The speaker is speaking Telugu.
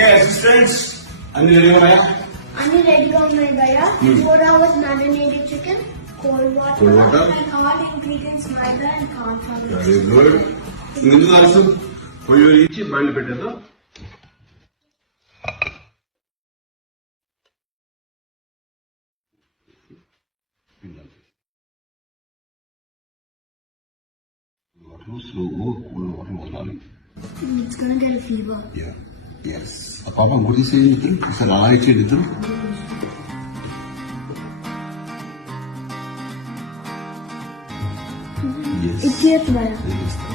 ఓకే అసిస్టెంట్స్ అన్ని రెడీ ఉన్నాయా? అన్ని రెడీగా ఉన్నాయి భయ్యా. 4 hours marinated chicken, cold water, and all ingredients maida and corn flour. Very good. ముందు కాల్సు పొయ్యి ఇచ్చి బండి పెట్టేద్దాం. It's gonna get a fever. Yeah. Yes. Papa, what do you say? Sir, I actually did. Yes. It's here, Bhaiya. Yes.